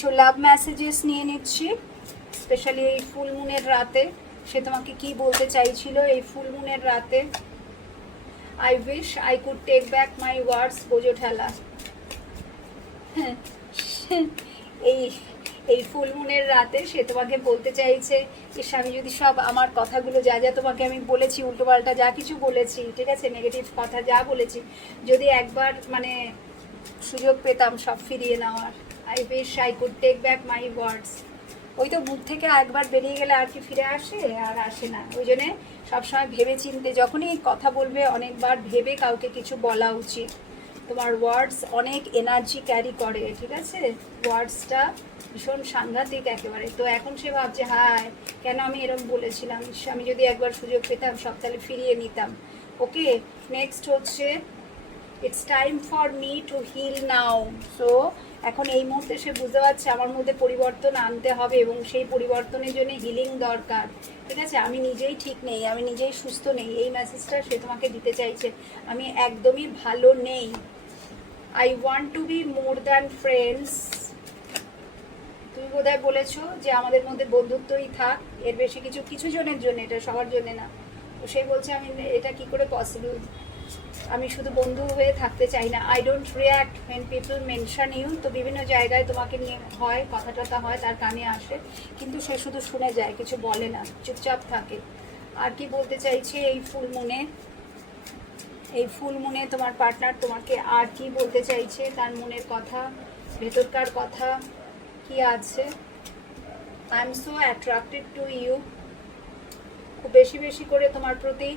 কিছু লাভ মেসেজেস নিয়ে নিচ্ছি, স্পেশালি এই ফুল মুনের রাতে সে তোমাকে কি বলতে চাইছিল এই ফুল মুনের রাতে। I wish I could take back my words, বোঝো ঠেলা। এই এই ফুল মুনের রাতে সে তোমাকে বলতে চাইছে যে আমি যদি সব আমার কথাগুলো যা যা তোমাকে আমি বলেছি, উল্টোপাল্টা যা কিছু বলেছি, ঠিক আছে, নেগেটিভ কথা যা বলেছি, যদি একবার মানে সুযোগ পেতাম সব ফিরিয়ে নেওয়ার। I wish I could take back my words. ওই তো মুখ থেকে একবার বেরিয়ে গেলে আর কি ফিরে আসে? আর আসে না। ওই জন্যে সবসময় ভেবে চিনতে যখনই কথা বলবে অনেকবার ভেবে কাউকে কিছু বলা উচিত। তোমার ওয়ার্ডস অনেক এনার্জি ক্যারি করে, ঠিক আছে, ওয়ার্ডসটা ভীষণ সাংঘাতিক একেবারে। তো এখন সে ভাবছে হায় কেন আমি এরকম বলেছিলাম, আমি যদি একবার সুযোগ পেতাম সব তাহলে ফিরিয়ে নিতাম। ওকে, নেক্সট হচ্ছে it's time for me to heal now. So এখন এই মুহূর্তে সে বুঝতে পারছে আমার মধ্যে পরিবর্তন আনতে হবে এবং সেই পরিবর্তনের জন্য হিলিং দরকার, ঠিক আছে। আমি নিজেই ঠিক নেই, আমি নিজেই সুস্থ নেই, এই মেসেজটা সে তোমাকে দিতে চাইছে। আমি একদমই ভালো নেই। I want to be more than friends. তুমি বোধহয় বলেছো যে আমাদের মধ্যে বন্ধুত্বই থাক, এর বেশি কিছু কিছু জনের জন্য, এটা সবার জন্য না। তো সে বলছে আমি এটা কি করে পসিবল, আমি শুধু বন্ধু হয়ে থাকতে চাই না। I don't react when people mention you। তো বিভিন্ন জায়গায় তোমাকে নিয়ে হয় কথা টথা হয়, তার কানে আসে, কিন্তু সে শুধু শুনে যায়, কিছু বলে না, চুপচাপ থাকে। আর কি বলতে চাইছে এই ফুল মুনে? এই ফুল মুনে তোমার পার্টনার তোমাকে আর কি বলতে চাইছে, তার মনের কথা, ভেতরকার কথা কি আছে? I am so attracted to you. খুব বেশি বেশি করে তোমার প্রতি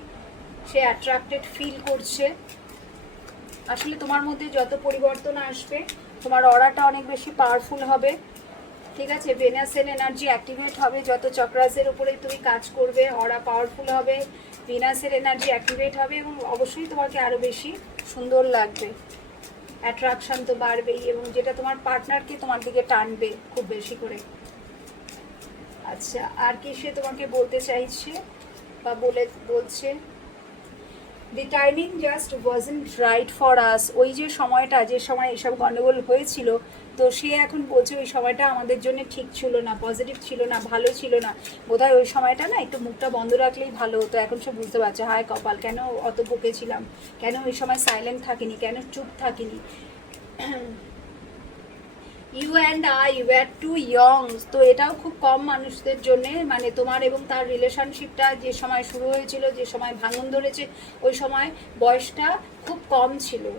সে অ্যাট্রাক্টেড ফিল করছে। আসলে তোমার মধ্যে যত পরিবর্তন আসবে তোমার অরাটা অনেক বেশি পাওয়ারফুল হবে, ঠিক আছে। ভেনাসের এনার্জি অ্যাক্টিভেট হবে, যত চক্রাসের উপরেই তুমি কাজ করবে অরা পাওয়ারফুল হবে, ভেনাসের এনার্জি অ্যাক্টিভেট হবে এবং অবশ্যই তোমাকে আরও বেশি সুন্দর লাগবে। অ্যাট্রাকশান তো বাড়বেই এবং যেটা তোমার পার্টনারকে তোমার দিকে টানবে খুব বেশি করে। আচ্ছা, আর কি সে তোমাকে বলতে চাইছে বা বলছে? The timing just wasn't right for us. ওই যে সময়টা, যে সময় এসব গণ্ডগোল হয়েছিল, তো সে এখন বলছে ওই সময়টা আমাদের জন্য ঠিক ছিল না, পজিটিভ ছিল না, ভালো ছিল না। বোধহয় ওই সময়টা না একটু মুখটা বন্ধ রাখলেই ভালো হতো। এখন সে বুঝতে পারছে হায় কপাল, কেন অত বকেছিলাম, কেন ওই সময় সাইলেন্ট থাকিনি, কেন চুপ থাকিনি। You and I were too young. তো এটাও খুব কম মানুষদের জন্যে, মানে তোমার এবং তার রিলেশনশিপটা যে সময় শুরু হয়েছিল, যে সময় ভাঙন ধরেছে, ওই সময় বয়সটা খুব কম ছিল।